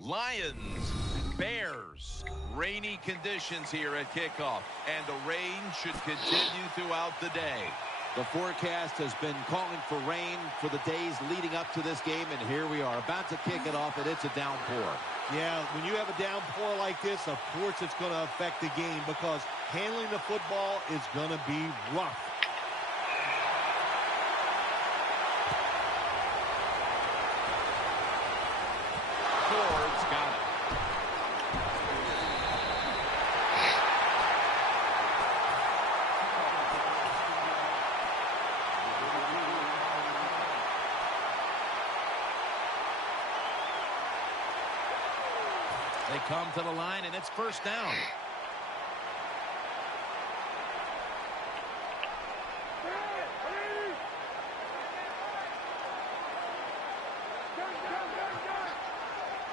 Lions, Bears, rainy conditions here at kickoff, and the rain should continue throughout the day. The forecast has been calling for rain for the days leading up to this game, and here we are about to kick it off, and it's a downpour. Yeah, when you have a downpour like this, of course it's going to affect the game because handling the football is going to be rough. Ford's got it. They come to the line, and it's first down.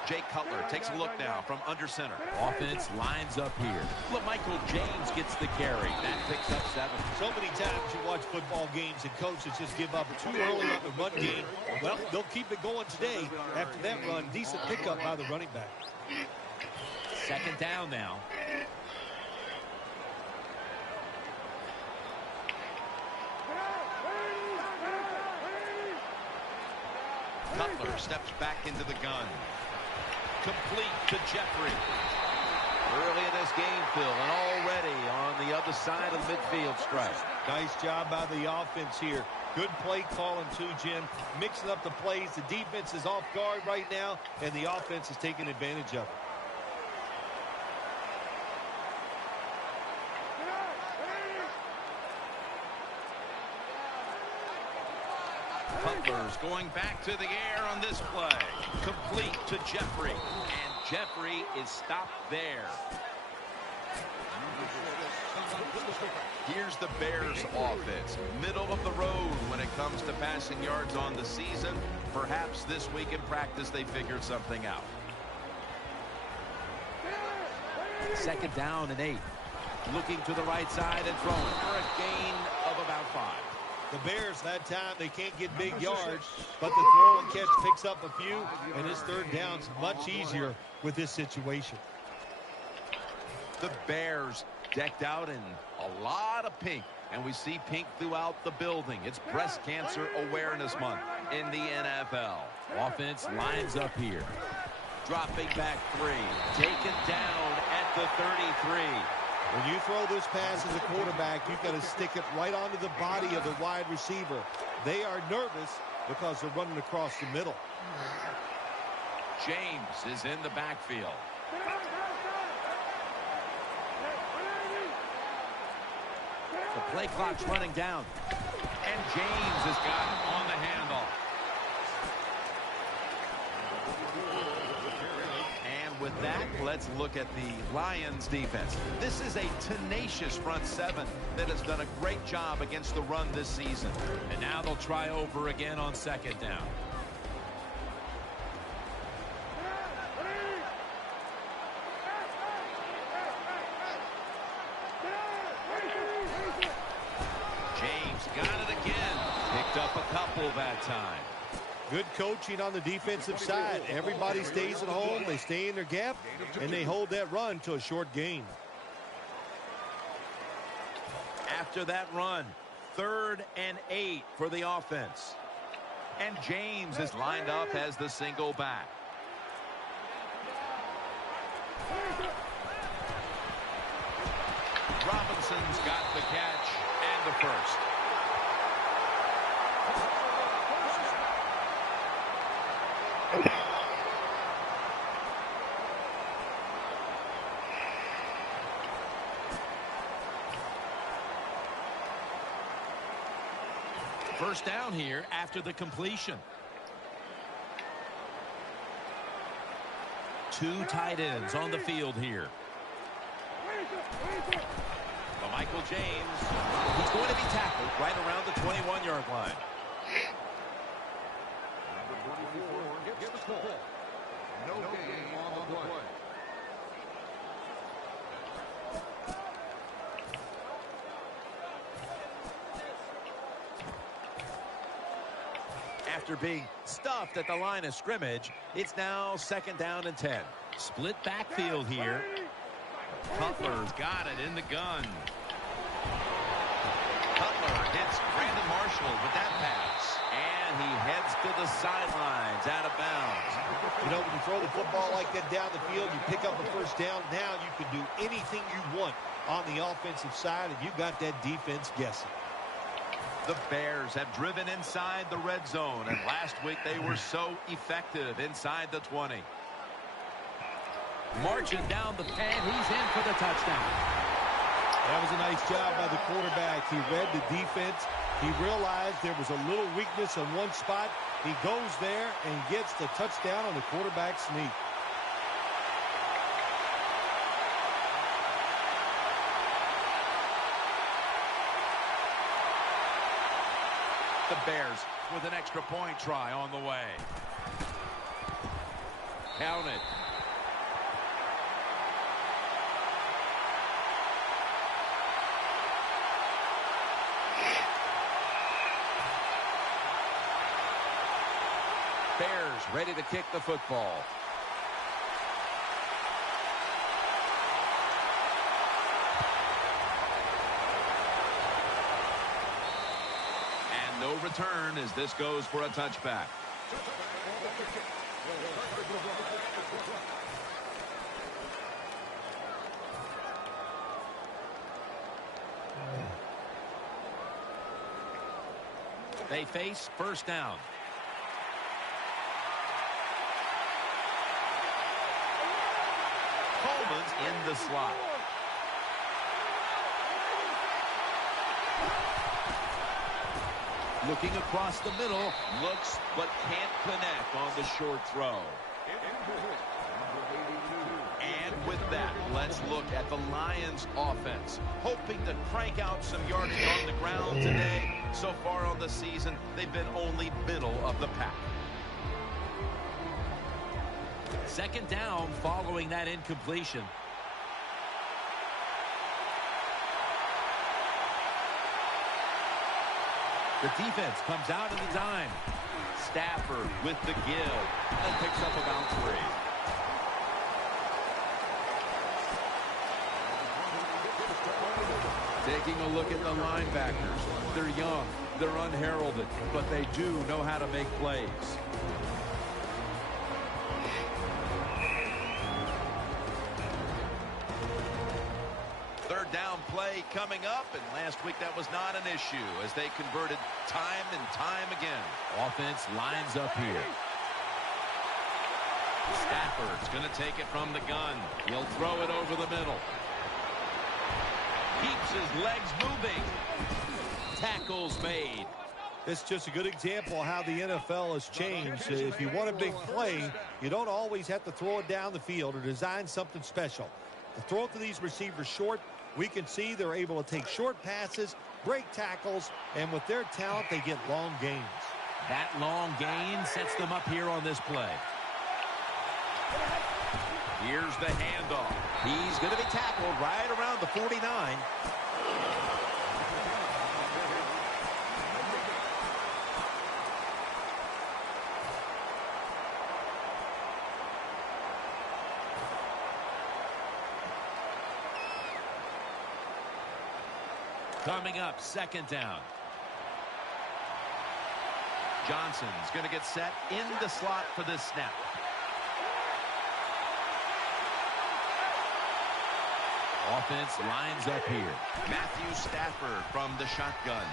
Jake Cutler takes a look now from under center. Offense lines up here. Michael James gets the carry. That picks up 7. So many times you watch football games and coaches just give up too early on the run game. Well, they'll keep it going today. After that run, decent pickup by the running back. Second down now. Cutler steps back into the gun. Complete to Jeffrey. Early in this game, Phil, and already on the other side of the midfield stripe. Nice job by the offense here. Good play calling too, Jim. Mixing up the plays. The defense is off guard right now, and the offense is taking advantage of it. Cutler's going back to the air on this play. Complete to Jeffrey. And Jeffrey is stopped there. Here's the Bears offense. Middle of the road when it comes to passing yards on the season. Perhaps this week in practice they figured something out. Second down and 8. Looking to the right side and throwing for a gain of about 5. The Bears, that time, they can't get big yards, but the throw and catch picks up a few, and this third down's much easier with this situation. The Bears decked out in a lot of pink, and we see pink throughout the building. It's Breast Cancer Awareness Month in the NFL. Offense lines up here. Dropping back 3. Taken down at the 33. When you throw this pass as a quarterback, you've got to stick it right onto the body of the wide receiver. They are nervous because they're running across the middle. James is in the backfield. The play clock's running down. And James has got it on the handoff. With that, let's look at the Lions defense. This is a tenacious front 7 that has done a great job against the run this season. And now they'll try over again on second down. that time. Good coaching on the defensive side. Everybody stays at home. They stay in their gap, and they hold that run to a short gain. After that run, 3rd and 8 for the offense. And James is lined up as the single back. Robinson's got the catch and the first. First down here after the completion. 2 tight ends on the field here. Michael James. He's going to be tackled right around the 21-yard line. Number 24 gets the ball. No gain on the play. After being stuffed at the line of scrimmage, it's now 2nd down and 10. Split backfield here. Cutler's got it in the gun. Cutler hits Brandon Marshall with that pass. And he heads to the sidelines out of bounds. You know, when you throw the football like that down the field, you pick up a first down. Now you can do anything you want on the offensive side, and you got that defense guessing. The Bears have driven inside the red zone, and last week they were so effective inside the 20. Marching down the and he's in for the touchdown. That was a nice job by the quarterback. He read the defense. He realized there was a little weakness in one spot. He goes there and gets the touchdown on the quarterback sneak. The Bears with an extra point try on the way. Count it. Bears ready to kick the football. And no return as this goes for a touchback. They face first down. Coleman's in the slot. Looking across the middle, looks but can't connect on the short throw. And with that, let's look at the Lions offense. Hoping to crank out some yardage on the ground today. So far on the season, they've been only middle of the pack. Second down following that incompletion. The defense comes out in the dime. Stafford with the give and picks up about 3. Taking a look at the linebackers. They're young, they're unheralded, but they do know how to make plays. Third down play coming up, and last week that was not an issue as they converted time and time again. Offense lines up here. Stafford's going to take it from the gun. He'll throw it over the middle. Keeps his legs moving. Tackles made. It's just a good example of how the NFL has changed. If you want a big play, you don't always have to throw it down the field or design something special. To throw it to these receivers short, we can see they're able to take short passes, break tackles, and with their talent, they get long gains. That long gain sets them up here on this play. Here's the handoff. He's going to be tackled right around the 49. Coming up, second down. Johnson's going to get set in the slot for this snap. Offense lines up here. Matthew Stafford from the shotgun.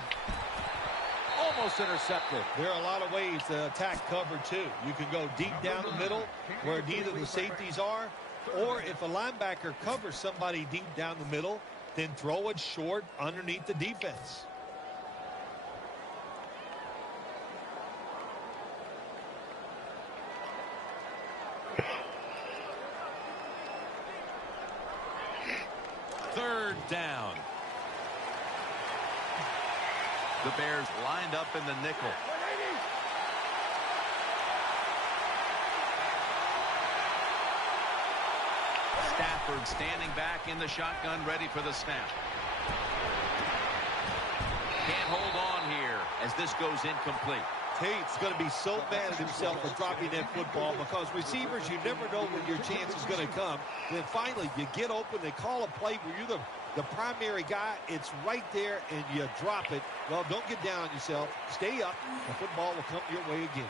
Almost intercepted. There are a lot of ways to attack cover, too. You can go deep down the middle where neither the safeties are, or if a linebacker covers somebody deep down the middle, then throw it short underneath the defense. Third down. The Bears lined up in the nickel. Stafford standing back in the shotgun, ready for the snap. Can't hold on here as this goes incomplete. Tate's going to be so mad at himself for dropping that football, because receivers, you never know when your chance is going to come. Then finally, you get open, they call a play where you're the primary guy. It's right there, and you drop it. Well, don't get down on yourself. Stay up. The football will come your way again.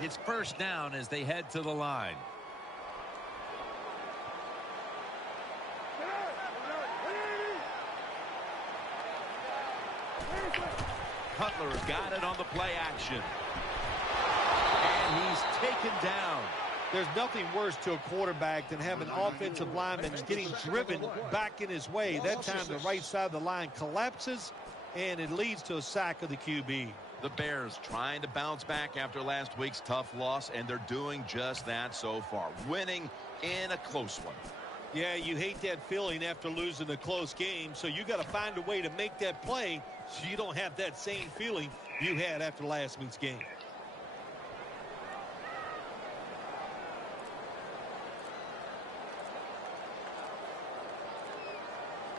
It's first down as they head to the line. Cutler's got it on the play action. And he's taken down. There's nothing worse to a quarterback than having offensive linemen getting driven back in his way. That time the right side of the line collapses, and it leads to a sack of the QB. The Bears trying to bounce back after last week's tough loss, and they're doing just that so far, winning in a close one. Yeah, you hate that feeling after losing a close game, so you got to find a way to make that play so you don't have that same feeling you had after last week's game.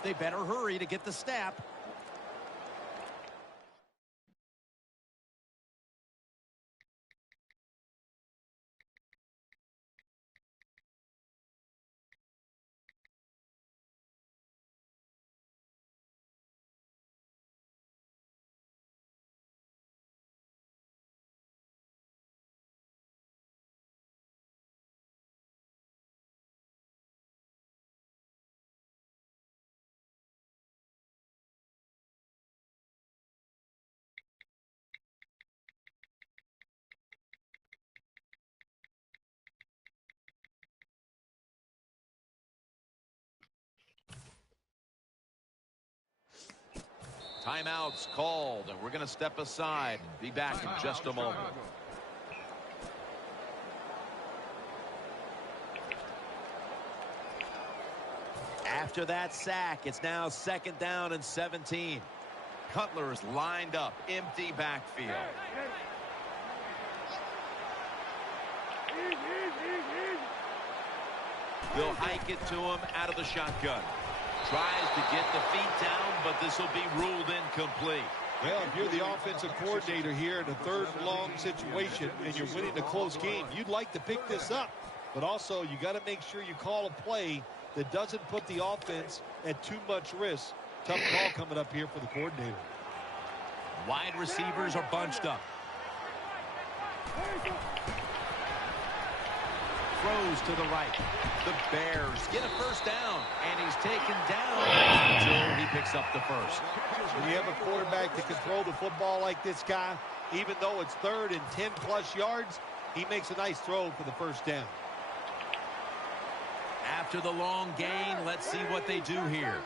They better hurry to get the snap. Timeouts called, and we're going to step aside and be back in just a moment. After that sack, it's now second down and 17. Cutler's lined up, empty backfield. They'll hike it to him out of the shotgun. Tries to get the feet down, but this will be ruled incomplete. Well, if you're the offensive coordinator here in a third and long situation and you're winning a close game, you'd like to pick this up. But also, you got to make sure you call a play that doesn't put the offense at too much risk. Tough call coming up here for the coordinator. Wide receivers are bunched up. Throws to the right. The Bears get a first down, and he's taken down until he picks up the first. When you have a quarterback that can throw the football like this guy, even though it's third and 10-plus yards, he makes a nice throw for the first down. After the long gain, let's see what they do here.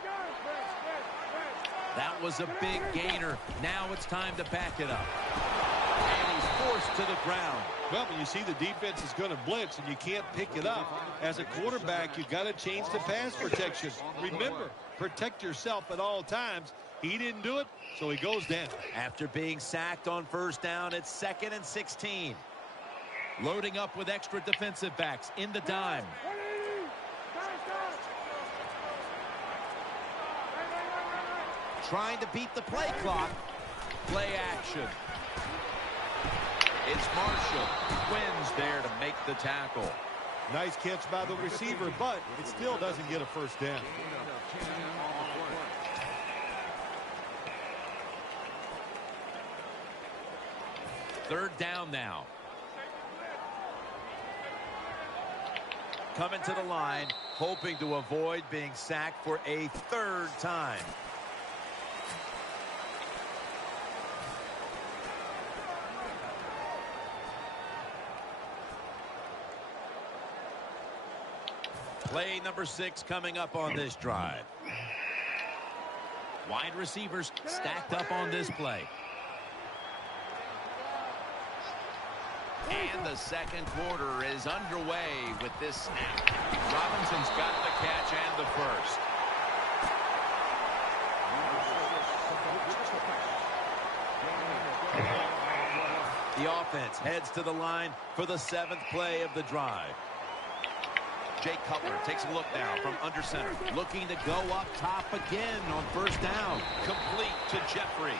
That was a big gainer. Now it's time to back it up. And he's forced to the ground. Well, when you see the defense is going to blitz and you can't pick it up, as a quarterback, you've got to change the pass protection. Remember, protect yourself at all times. He didn't do it, so he goes down. After being sacked on first down, it's 2nd and 16. Loading up with extra defensive backs in the dime. Trying to beat the play clock. Play action. It's Marshall. Wins there to make the tackle. Nice catch by the receiver, but it still doesn't get a first down. Third down now. Coming to the line, hoping to avoid being sacked for a third time. Play number 6 coming up on this drive. Wide receivers stacked up on this play. And the second quarter is underway with this snap. Robinson's got the catch and the first. The offense heads to the line for the 7th play of the drive. Jay Cutler takes a look now from under center. Looking to go up top again on first down. Complete to Jeffrey.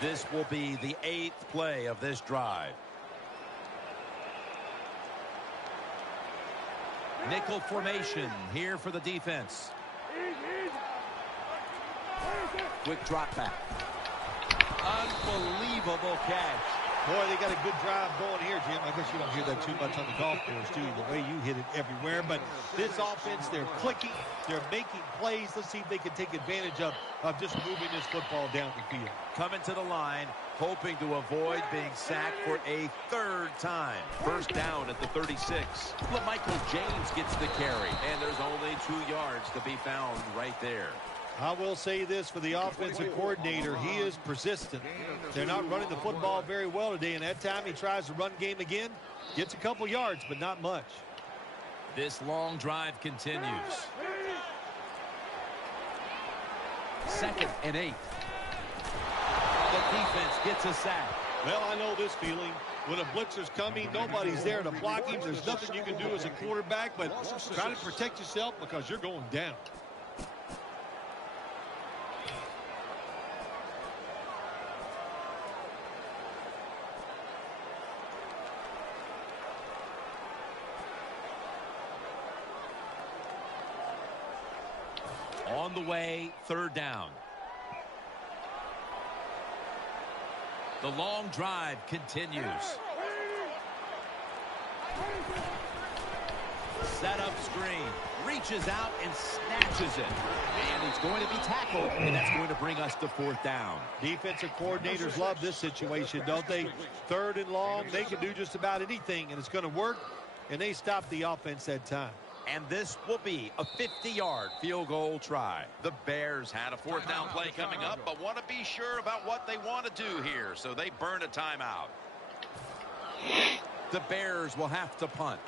This will be the 8th play of this drive. Nickel formation here for the defense. Quick drop back. Unbelievable catch. Boy, they got a good drive going here, Jim. I guess you don't hear that too much on the golf course, do you? The way you hit it everywhere. But this offense, they're clicking. They're making plays. Let's see if they can take advantage of just moving this football down the field. Coming to the line, hoping to avoid being sacked for a third time. First down at the 36. Michael James gets the carry, and there's only 2 yards to be found right there. I will say this for the offensive coordinator. He is persistent. They're not running the football very well today, and that time he tries to run game again. Gets a couple yards, but not much. This long drive continues. 2nd and 8. The defense gets a sack. Well, I know this feeling. When a blitzer's coming, nobody's there to block him. There's nothing you can do as a quarterback, but try to protect yourself because you're going down. On the way, third down. The long drive continues. Set up screen. Reaches out and snatches it. And he's going to be tackled, and that's going to bring us to 4th down. Defensive coordinators love this situation, don't they? 3rd and long, they can do just about anything, and it's going to work, and they stop the offense that time. And this will be a 50-yard field goal try. The Bears had a 4th down play coming up, but want to be sure about what they want to do here, so they burn a timeout. The Bears will have to punt.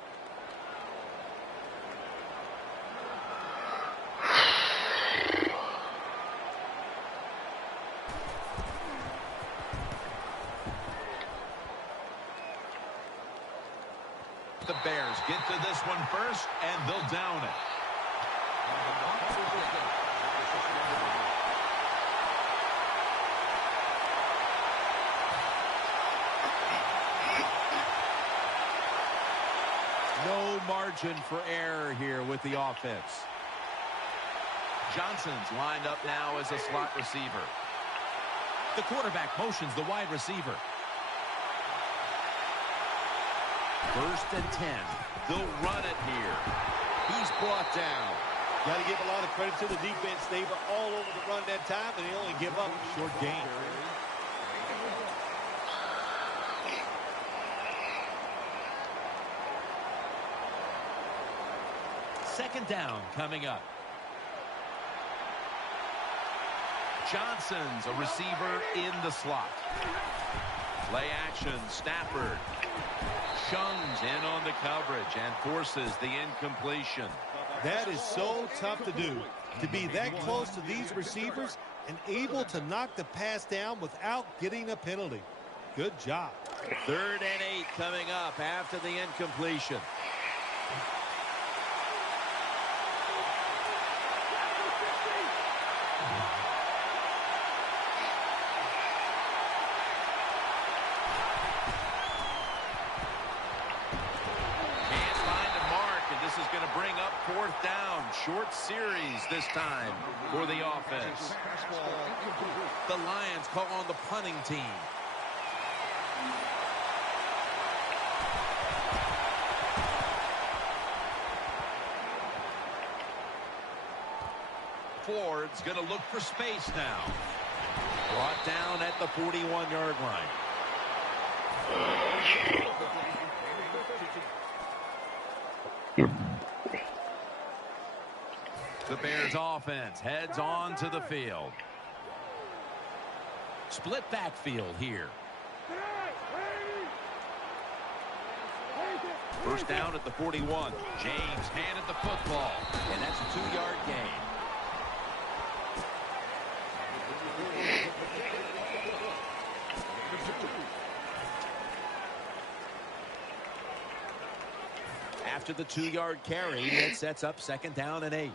The Bears get to this one first, and they'll down it. No margin for error here with the offense. Johnson's lined up now as a slot receiver. The quarterback motions the wide receiver. 1st and 10. They'll run it here. He's brought down. Got to give a lot of credit to the defense. They were all over the run that time, and they only give up a short gain. Second down coming up. Johnson's a receiver in the slot. Play action. Stafford shuns in on the coverage and forces the incompletion. That is so tough to do, to be that close to these receivers and able to knock the pass down without getting a penalty. Good job. 3rd and 8 coming up after the incompletion. This is going to bring up 4th down. Short series this time for the offense. The Lions call on the punting team. Ford's going to look for space now. Brought down at the 41-yard line. The Bears offense heads on to the field. Split backfield here. 1st down at the 41. James handed the football, and that's a 2-yard gain. After the 2-yard carry, it sets up 2nd down and 8.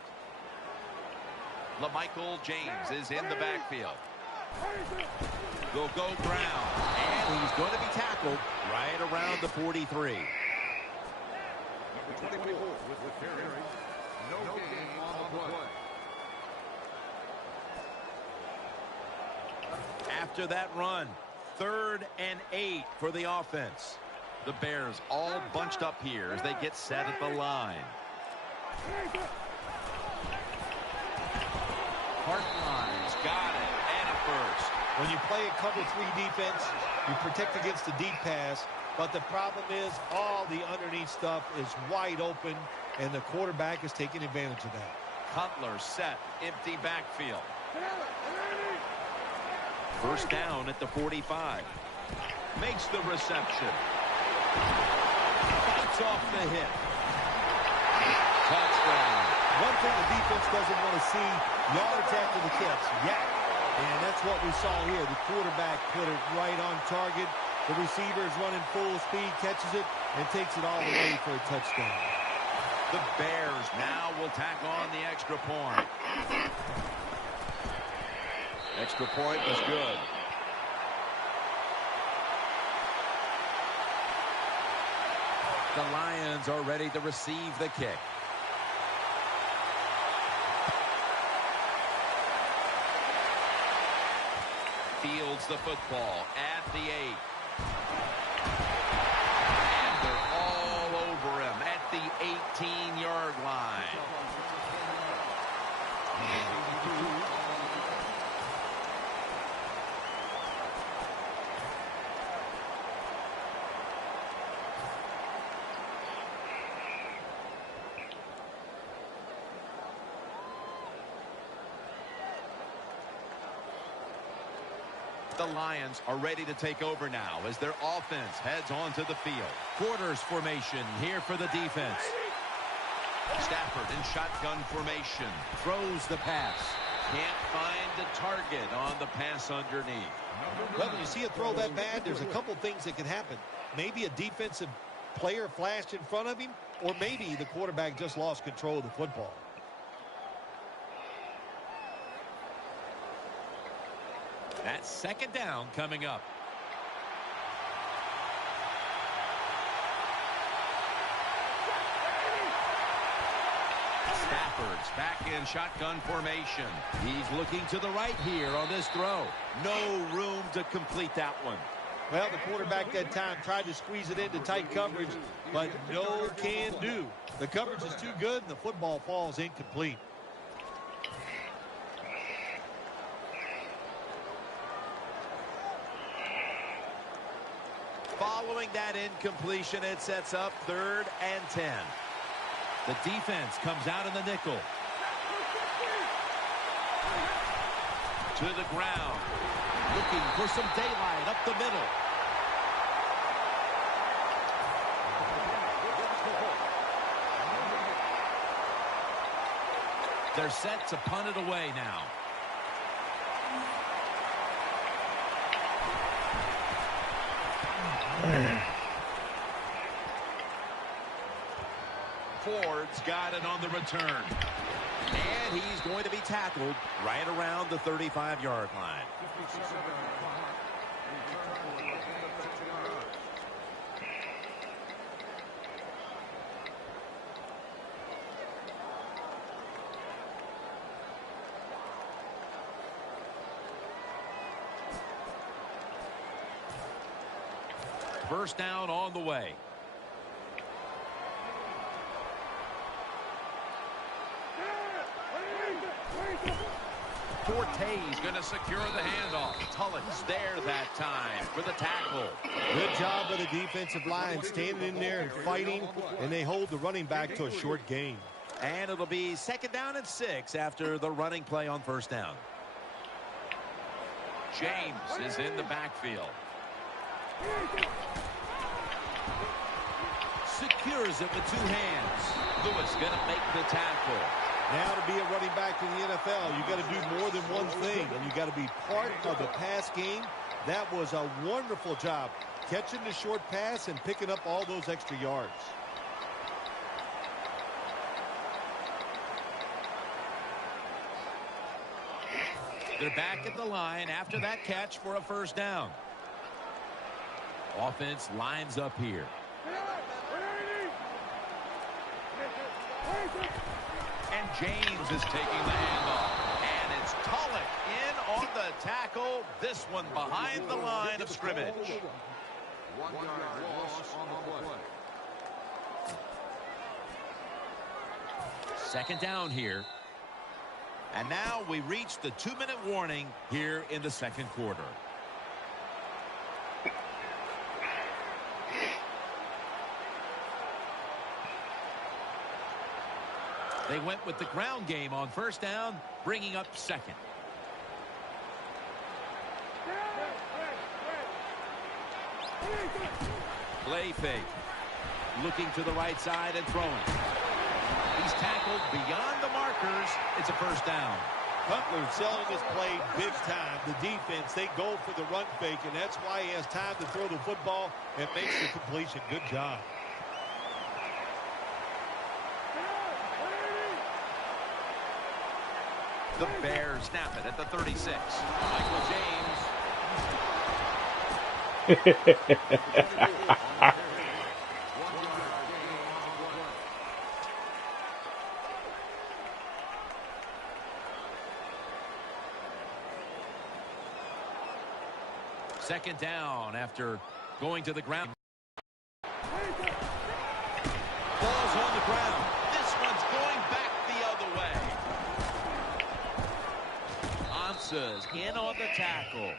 LaMichael James is in the backfield. Will go ground, and he's going to be tackled right around the 43. Number 24 with carry. No gain on the play. After that run, 3rd and 8 for the offense. The Bears all bunched up here as they get set at the line. Hartline's got it, and at 1st. When you play a cover 3 defense, you protect against the deep pass, but the problem is all the underneath stuff is wide open, and the quarterback is taking advantage of that. Cutler set, empty backfield. 1st down at the 45. Makes the reception. Fights off the hit. Touchdown. One thing the defense doesn't want to see, yards after the catch. Yeah. And that's what we saw here. The quarterback put it right on target. The receiver is running full speed, catches it, and takes it all the way for a touchdown. The Bears now will tack on the extra point. Extra point was good. The Lions are ready to receive the kick. Fields the football at the 8. And they're all over him at the 18-yard line. The Lions are ready to take over now as their offense heads onto the field. Quarters formation here for the defense. Stafford in shotgun formation. Throws the pass. Can't find the target on the pass underneath. Well, when you see a throw that bad, there's a couple things that can happen. Maybe a defensive player flashed in front of him, or maybe the quarterback just lost control of the football. That's 2nd down coming up. Stafford's back in shotgun formation. He's looking to the right here on this throw. No room to complete that one. Well, the quarterback that time tried to squeeze it into tight coverage, but no can do. The coverage is too good, and the football falls incomplete. Following that incompletion, it sets up 3rd and 10. The defense comes out in the nickel. To the ground. Looking for some daylight up the middle. They're set to punt it away now. Ford's got it on the return. And he's going to be tackled right around the 35-yard line. First down on the way. Forte's going to secure the handoff. Tulloch's there that time for the tackle. Good job of the defensive line standing in there and fighting, and they hold the running back to a short gain. And it'll be second down and 6 after the running play on first down. James is in the backfield. Secures it with 2 hands. Lewis going to make the tackle. Now to be a running back in the NFL, you got to do more than one thing, and you got to be part of the pass game. That was a wonderful job, catching the short pass and picking up all those extra yards. They're back at the line after that catch for a first down. Offense lines up here. And James is taking the handoff. And it's Tulloch in on the tackle. This one behind the line of scrimmage. 1 yard loss on the play. Second down here. And now we reach the 2-minute warning here in the second quarter. They went with the ground game on first down, bringing up second. Play fake. Looking to the right side and throwing. He's tackled beyond the markers. It's a first down. Cutler selling his play big time. The defense, they go for the run fake, and that's why he has time to throw the football and makes the completion. Good job. The Bears snap it at the 36. Michael James. Second down after going to the ground. Ball's on the ground. This one's going back the other way. Ansah's in on the tackle.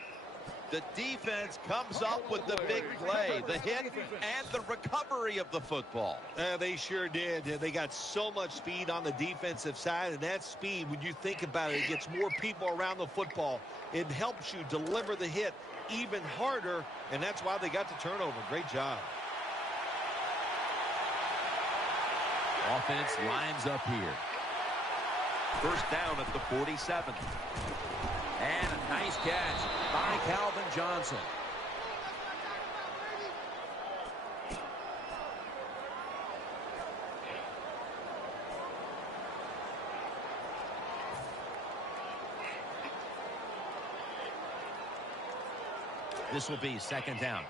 The defense comes up with the big play, the hit, and the recovery of the football. They sure did. They got so much speed on the defensive side, and that speed, when you think about it, it gets more people around the football. It helps you deliver the hit even harder, and that's why they got the turnover. Great job. Offense lines up here. First down at the 47. And a nice catch by Calvin Johnson. This will be second down.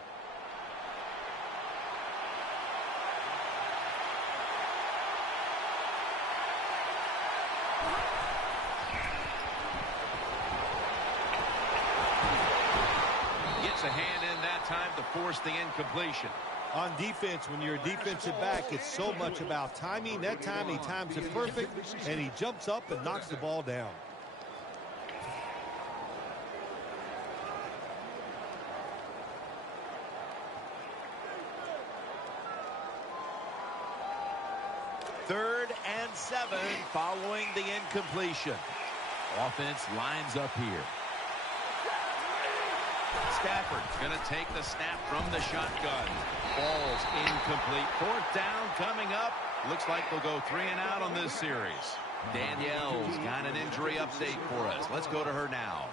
Gets a hand in that time to force the incompletion. On defense, when you're a defensive back, it's so much about timing. That time he times it perfect, and he jumps up and knocks the ball down. Third and 7 following the incompletion. Offense lines up here. Stafford's going to take the snap from the shotgun. Ball's incomplete. Fourth down coming up. Looks like they'll go 3 and out on this series. Danielle's got an injury update for us. Let's go to her now.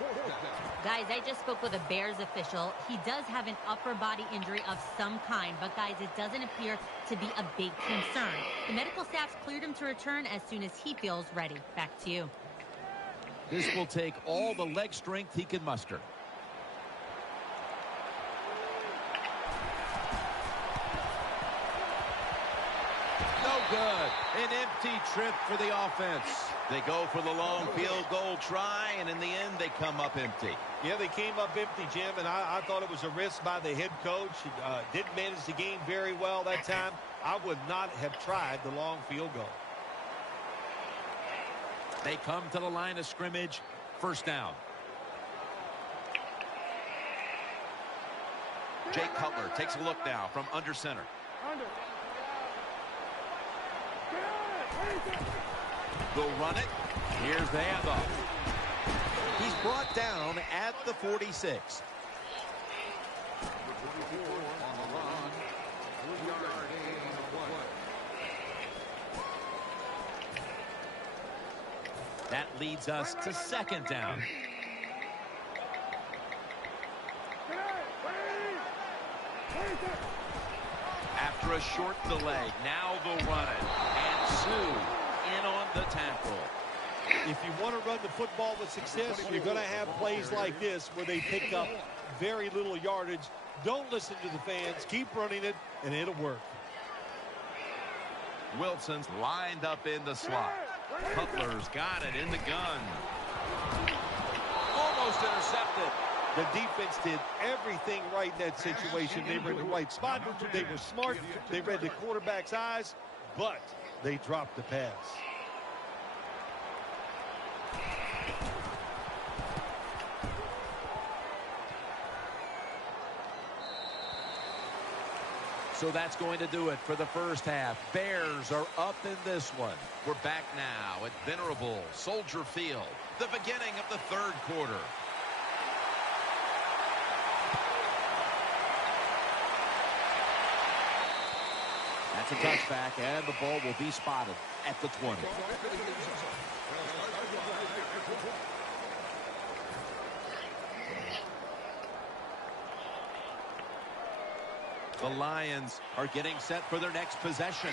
Guys, I just spoke with a Bears official. He does have an upper body injury of some kind, but guys, it doesn't appear to be a big concern. The medical staff's cleared him to return as soon as he feels ready. Back to you. This will take all the leg strength he can muster. No good. An empty trip for the offense. They go for the long field goal try, and in the end, they come up empty. Yeah, they came up empty, Jim, and I thought it was a risk by the head coach. He didn't manage the game very well that time. I would not have tried the long field goal. They come to the line of scrimmage. First down. Jay Cutler takes a look now from under center. They'll run it. Here's the handoff. He's brought down at the 46. That leads us to second down. After a short delay, now they'll run it. And Sue in on the tackle. If you want to run the football with success, you're going to have plays like this where they pick up very little yardage. Don't listen to the fans. Keep running it, and it'll work. Wilson's lined up in the slot. Cutler's got it in the gun. Almost intercepted. The defense did everything right in that situation. They were in the right spot. They were smart. They read the quarterback's eyes, but they dropped the pass. So that's going to do it for the first half. Bears are up in this one. We're back now at Venerable Soldier Field, the beginning of the third quarter. That's a touchback, and the ball will be spotted at the 20. The Lions are getting set for their next possession.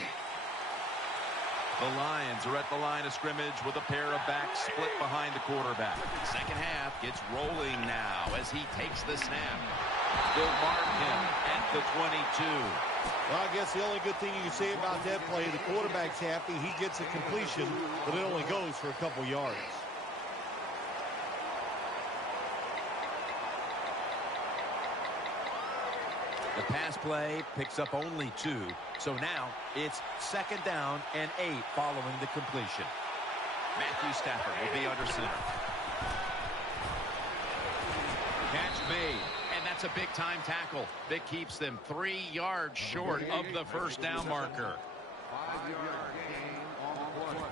The Lions are at the line of scrimmage with a pair of backs split behind the quarterback. Second half gets rolling now as he takes the snap. They'll mark him at the 22. Well, I guess the only good thing you can say about that play, the quarterback's happy. He gets a completion, but it only goes for a couple yards. The pass play picks up only 2. So now it's second down and 8 following the completion. Matthew Stafford will be under center. Catch made. And that's a big-time tackle that keeps them 3 yards short of the first down marker. 5-yard gain on the play.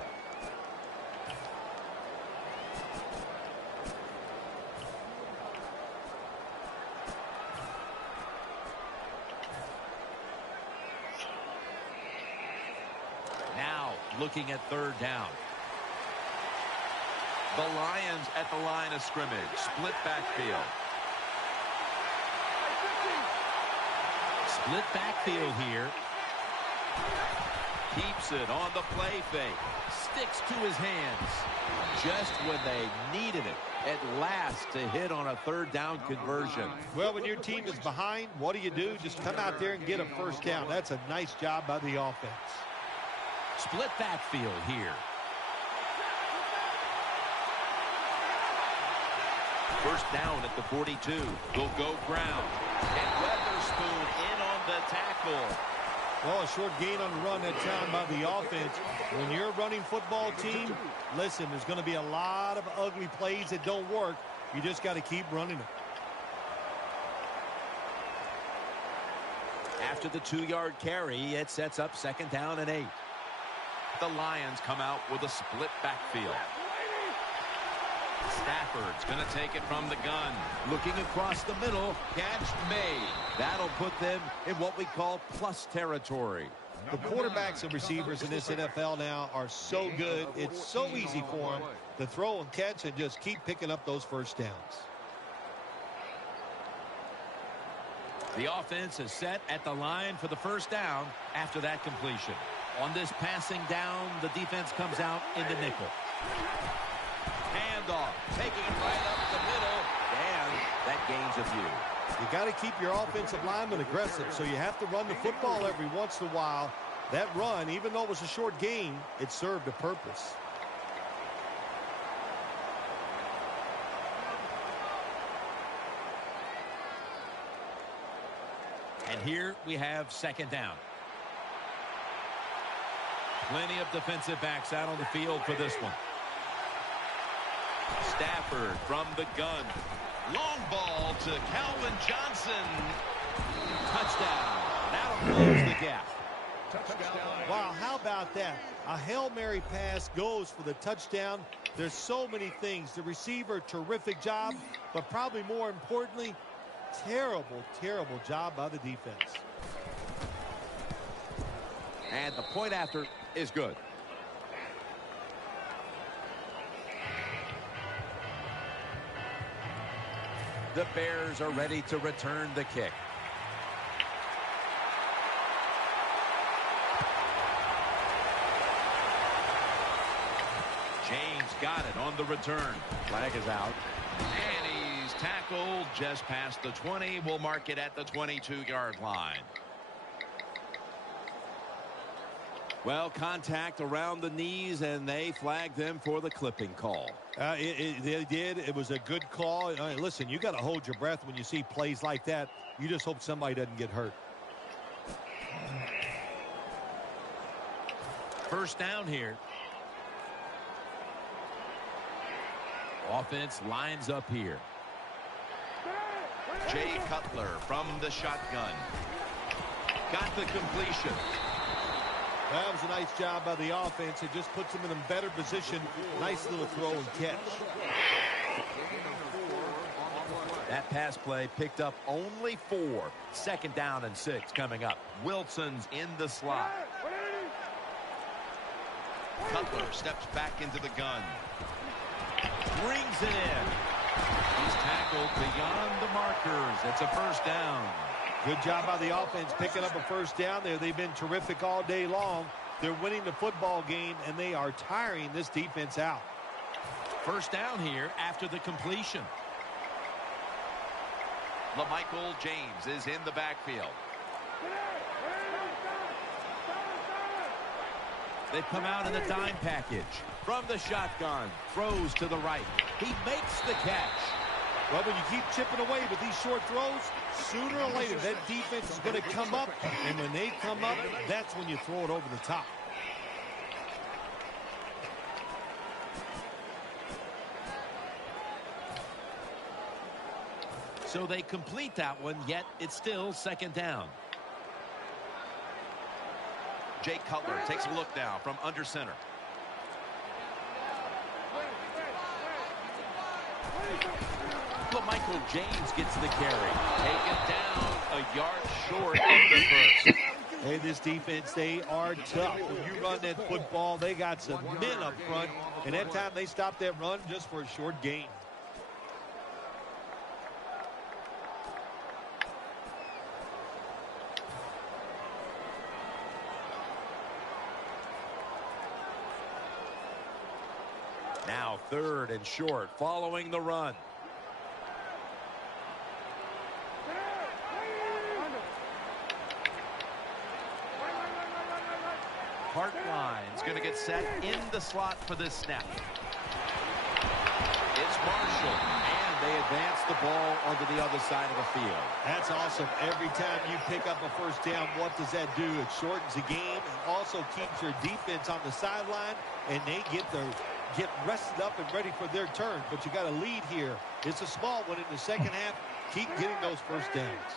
Now looking at third down. The Lions at the line of scrimmage. Split backfield. Split backfield here. Keeps it on the play fake. Sticks to his hands. Just when they needed it at last to hit on a third down conversion. Well, when your team is behind, what do? Just come out there and get a first down. That's a nice job by the offense. Split backfield here. First down at the 42. They'll go ground. And Weatherspoon in on the tackle. Well, a short gain on the run that time by the offense. When you're a running football team, listen, there's going to be a lot of ugly plays that don't work. You just got to keep running it. After the 2-yard carry, it sets up second down and 8. The Lions come out with a split backfield. Stafford's going to take it from the gun. Looking across the middle, catch made. That'll put them in what we call plus territory. The quarterbacks and receivers in this NFL now are so good. It's so easy for them to throw and catch and just keep picking up those first downs. The offense is set at the line for the first down after that completion. On this passing down, the defense comes out in the nickel. Handoff, taking it right up the middle, and that gains a few. You got to keep your offensive lineman aggressive, so you have to run the football every once in a while. That run, even though it was a short game, it served a purpose. And here we have second down. Plenty of defensive backs out on the field for this one. Stafford from the gun. Long ball to Calvin Johnson. Touchdown. That'll close the gap. Wow, how about that? A Hail Mary pass goes for the touchdown. There's so many things. The receiver, terrific job, but probably more importantly, terrible, terrible job by the defense. And the point after is good. The Bears are ready to return the kick. James got it on the return. Flag is out. And he's tackled just past the 20. We'll mark it at the 22-yard line. Well, contact around the knees, and they flagged them for the clipping call. They did. It was a good call. Listen, you got to hold your breath when you see plays like that. You just hope somebody doesn't get hurt. First down here. Offense lines up here. Jay Cutler from the shotgun. Got the completion. That was a nice job by the offense. It just puts them in a better position. Nice little throw and catch. That pass play picked up only 4. Second down and 6 coming up. Wilson's in the slot. Cutler steps back into the gun. Brings it in. He's tackled beyond the markers. It's a first down. Good job by the offense picking up a first down there. They've been terrific all day long. They're winning the football game, and they are tiring this defense out. First down here after the completion. LaMichael James is in the backfield. They've come out in the dime package. From the shotgun, throws to the right. He makes the catch. Well, when you keep chipping away with these short throws, sooner or later that defense is going to come up, and when they come up, that's when you throw it over the top. So they complete that one, yet it's still second down. Jay Cutler takes a look now from under center. Michael James gets the carry. Taken down a yard short of the first. Hey, this defense, they are tough. When you run that football, they got some men up front, and that time they stopped that run just for a short gain. Now third and short following the run. Hartline's going to get set in the slot for this snap. It's Marshall, and they advance the ball onto the other side of the field. That's awesome. Every time you pick up a first down, what does that do? It shortens the game and also keeps your defense on the sideline, and they get rested up and ready for their turn. But you got a lead here. It's a small one in the second half. Keep getting those first downs.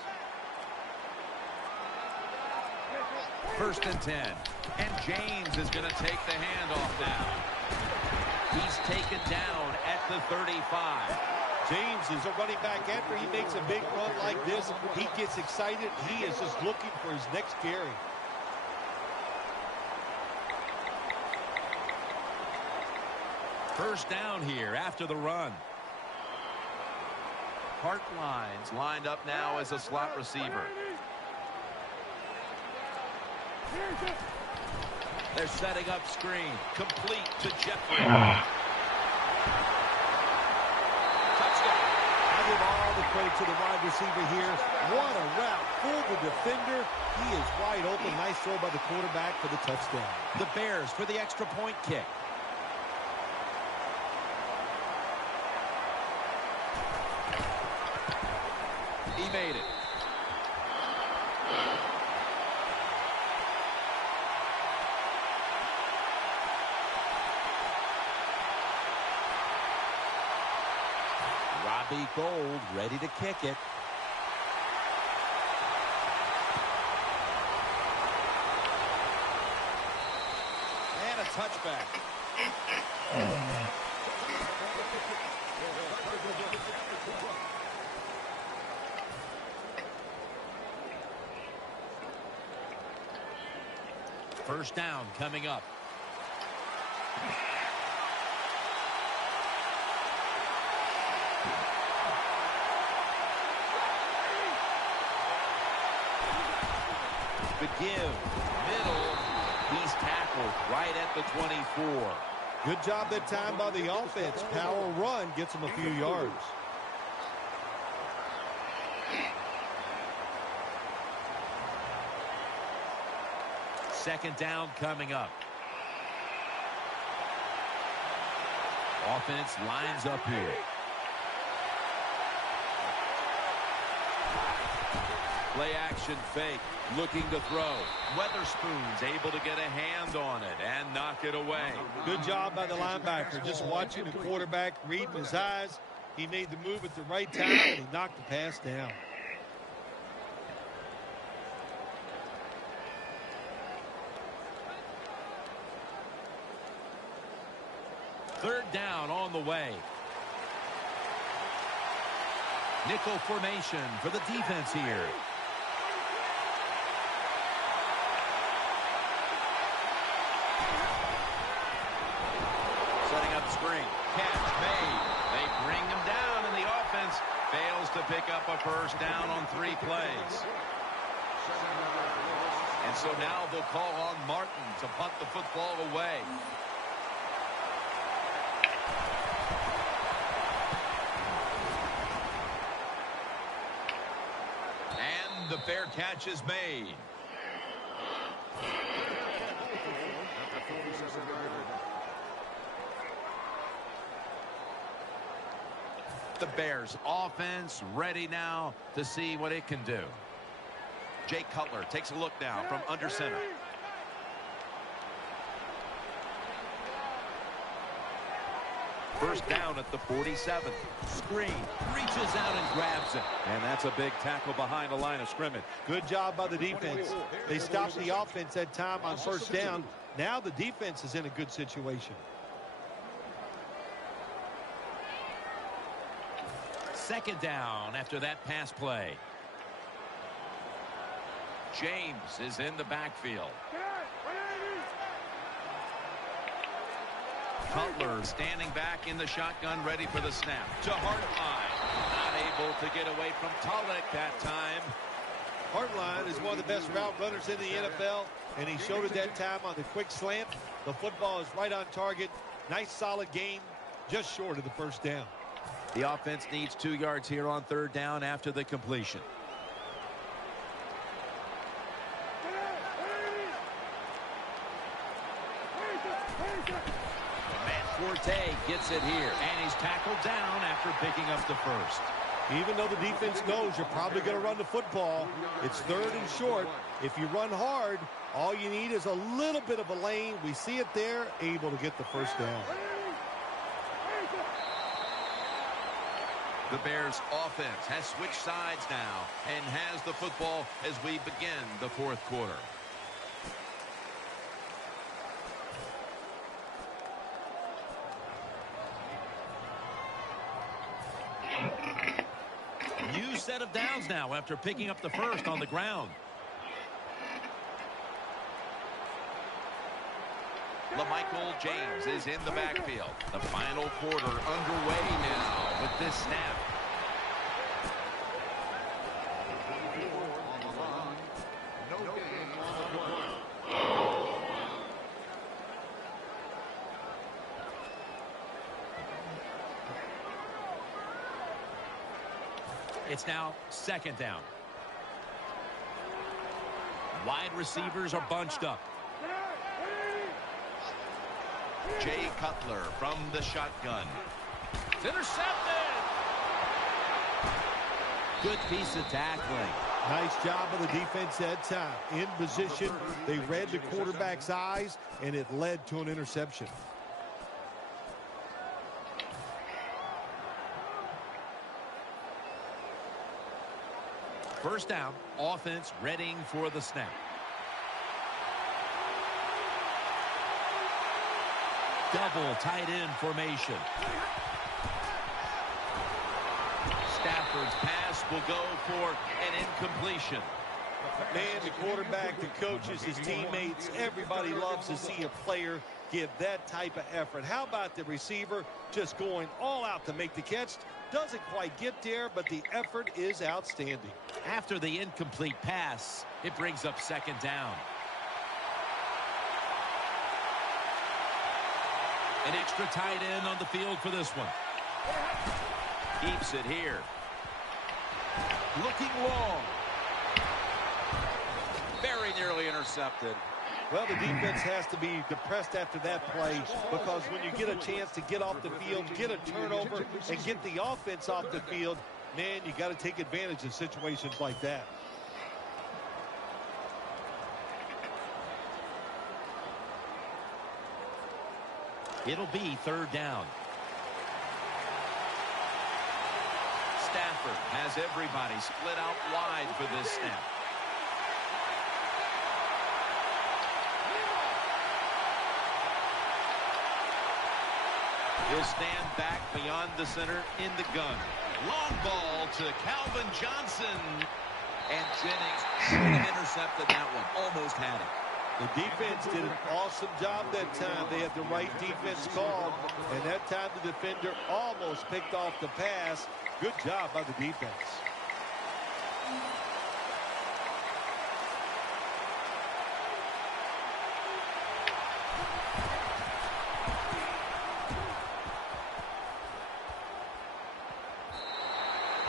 First and 10. and James is going to take the handoff now. He's taken down at the 35. James is a running back. After he makes a big run like this, he gets excited. He is just looking for his next carry. First down here after the run. Hartline's lined up now as a slot receiver. They're setting up screen. Complete to Jeffrey. Touchdown. I give all the credit to the wide receiver here. What a route. Fooled the defender. He is wide open. Nice throw by the quarterback for the touchdown. The Bears for the extra point kick. He made it. Robbie Gould ready to kick it. And a touchback. First down coming up. The give, middle. He's tackled right at the 24. Good job that time by the offense. Power run gets him a few yards. Second down coming up. Offense lines up here. Play action fake. Looking to throw. Weatherspoon's able to get a hand on it and knock it away. Good job by the linebacker. Just watching the quarterback, reading his eyes. He made the move at the right time, and he knocked the pass down. Third down on the way. Nickel formation for the defense here. Setting up screen. Catch made. They bring him down, and the offense fails to pick up a first down on 3 plays. And so now they'll call on Martin to punt the football away. And the fair catch is made. The Bears offense ready now to see what it can do. Jay Cutler takes a look now from under center. First down at the 47. Screen. Reaches out and grabs it. And that's a big tackle behind the line of scrimmage. Good job by the defense. They stopped the offense that time on first down. Now the defense is in a good situation. Second down after that pass play. James is in the backfield. Cutler standing back in the shotgun, ready for the snap. To Hartline. Not able to get away from Tulloch that time. Hartline is one of the best route runners in the NFL, and he showed it that time on the quick slant. The football is right on target. Nice, solid game, just short of the first down. The offense needs 2 yards here on third down after the completion. Forte gets it here, and he's tackled down after picking up the first. Even though the defense knows you're probably going to run the football, it's third and short. If you run hard, all you need is a little bit of a lane. We see it there, able to get the first down. The Bears offense has switched sides now and has the football as we begin the fourth quarter. New set of downs now after picking up the first on the ground. LaMichael James is in the backfield. The final quarter underway now with this snap. No game on the board. It's now second down. Wide receivers are bunched up. Jay Cutler from the shotgun. It's intercepted. Good piece of tackling. Nice job of the defense that time. In position, they read the quarterback's eyes, and it led to an interception. First down, offense readying for the snap. Double tight end formation. Stafford's pass will go for an incompletion. Man, the quarterback, the coaches, his teammates, everybody loves to see a player give that type of effort. How about the receiver just going all out to make the catch? Doesn't quite get there, but the effort is outstanding. After the incomplete pass, it brings up second down. An extra tight end on the field for this one. Keeps it here. Looking long. Very nearly intercepted. Well, the defense has to be depressed after that play, because when you get a chance to get off the field, get a turnover, and get the offense off the field, man, you got to take advantage of situations like that. It'll be third down. Stafford has everybody split out wide for this snap. He'll stand back beyond the center in the gun. Long ball to Calvin Johnson. And Jennings should have intercepted that one. Almost had it. The defense did an awesome job that time. They had the right defense called, and that time the defender almost picked off the pass. Good job by the defense.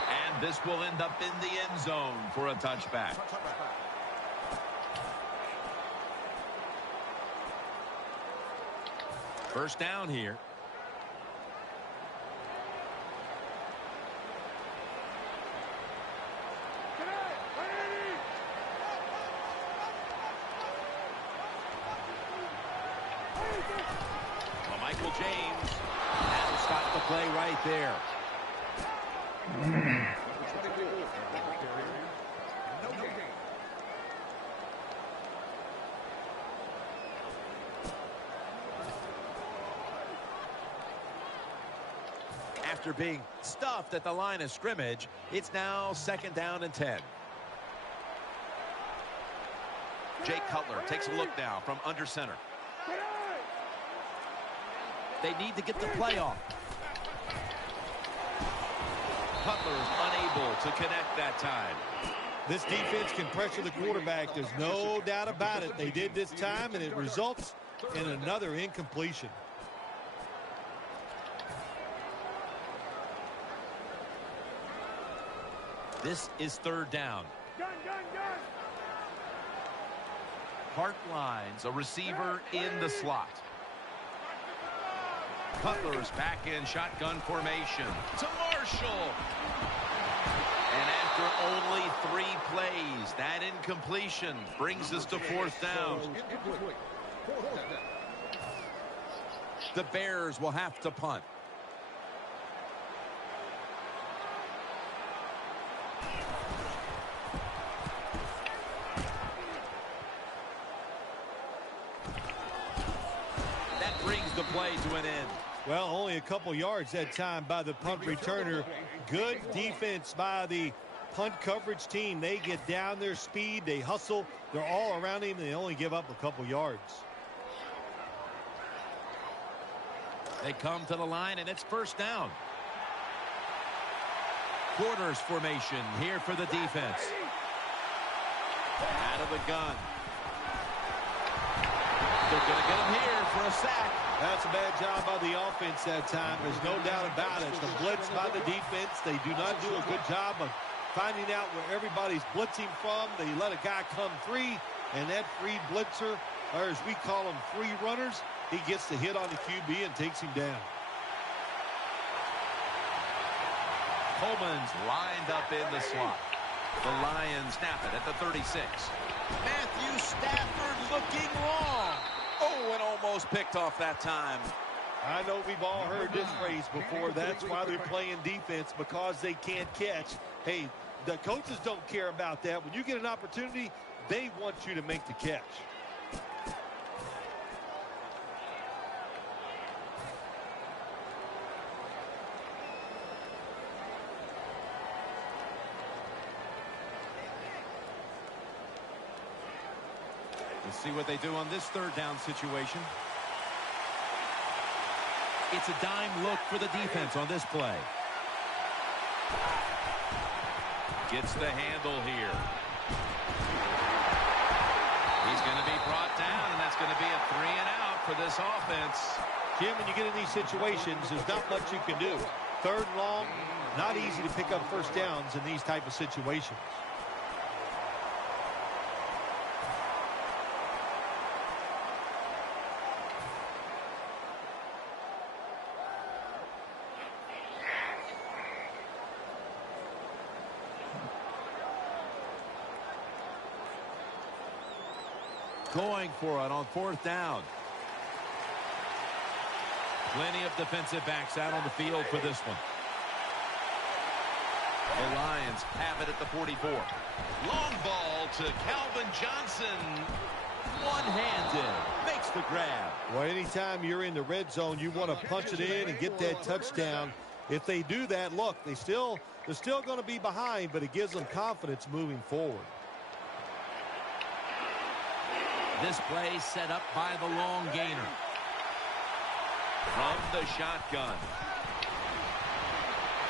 And this will end up in the end zone for a touchback. First down here. Well, Michael James. That'll stop the play right there. After being stuffed at the line of scrimmage, it's now second down and 10. Jay Cutler takes a look now from under center. They need to get the play off. Cutler's unable to connect that time. This defense can pressure the quarterback. There's no doubt about it. They did this time, and it results in another incompletion. This is third down. Hart lines a receiver in the slot. Cutler's back in shotgun formation to Marshall. And after only 3 plays, that incompletion brings us to fourth down. The Bears will have to punt. That brings the play to an end. Well, only a couple yards that time by the punt returner. Good defense by the punt coverage team. They get down their speed. They hustle. They're all around him. And they only give up a couple yards. They come to the line, and it's first down. Quarters formation here for the defense. Out of the gun. They're going to get him here for a sack. That's a bad job by the offense that time. There's no doubt about it. The blitz by the defense, they do not do a good job of finding out where everybody's blitzing from. They let a guy come free, and that free blitzer, or as we call them, free runners, he gets the hit on the QB and takes him down. Coleman's lined up in the slot. The Lions snap it at the 36. Matthew Stafford looking long. Oh, and almost picked off that time. I know we've all heard this phrase before. That's why they're playing defense, because they can't catch. Hey, the coaches don't care about that. When you get an opportunity, they want you to make the catch. Let's see what they do on this third down situation. It's a dime look for the defense on this play. Gets the handle here. He's going to be brought down, and that's going to be a 3 and out for this offense. Jim, when you get in these situations, there's not much you can do. Third and long, not easy to pick up first downs in these type of situations. Going for it on fourth down. Plenty of defensive backs out on the field for this one. The Lions have it at the 44. Long ball to Calvin Johnson. One-handed. Makes the grab. Well, anytime you're in the red zone, you want to punch it in and get that touchdown. If they do that, look, they're still going to be behind, but it gives them confidence moving forward. This play set up by the long gainer. From the shotgun.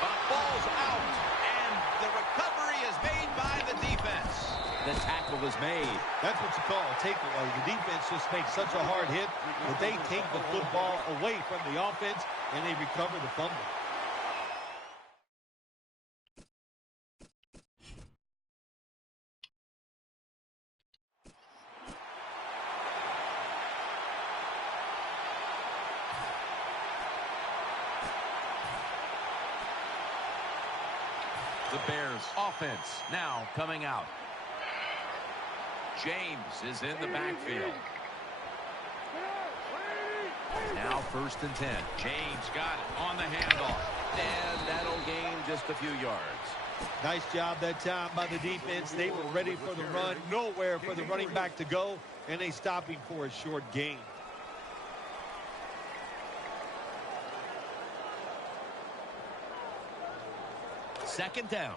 Ball's out, and the recovery is made by the defense. The tackle is made. That's what you call a takeaway. The defense just makes such a hard hit that they take the football away from the offense, and they recover the fumble. The Bears offense now coming out. James is in the backfield. Now first and 10. James got it on the handoff. And that'll gain just a few yards. Nice job that time by the defense. They were ready for the run. Nowhere for the running back to go. And they stopped him for a short gain. Second down.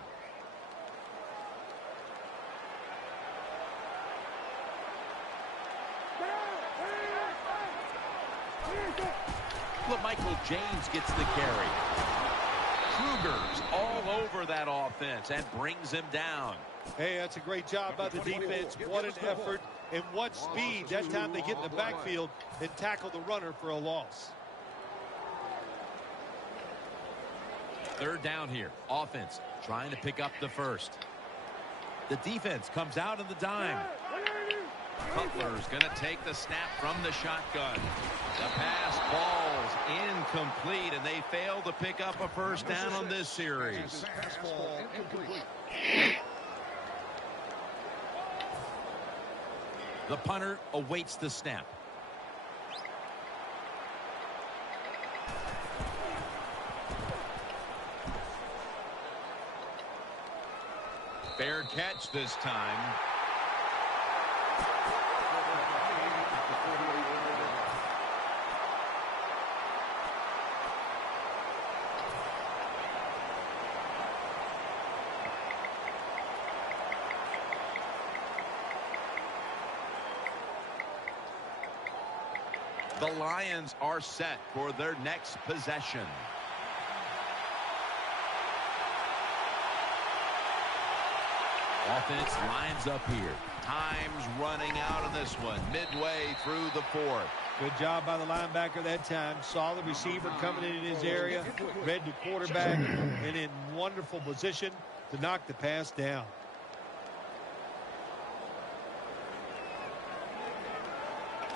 Michael James gets the carry. Kruger's all over that offense and brings him down. Hey, that's a great job by the defense. What an effort and what speed. That time they get in the backfield and tackle the runner for a loss. Third down here. Offense trying to pick up the first. The defense comes out of the dime. Cutler's going to take the snap from the shotgun. The pass falls incomplete, and they fail to pick up a first down on this series. The punter awaits the snap. Fair catch this time. The Lions are set for their next possession. Offense lines up here. Time's running out on this one. Midway through the fourth. Good job by the linebacker that time. Saw the receiver coming in his area. Read the quarterback. And in wonderful position to knock the pass down.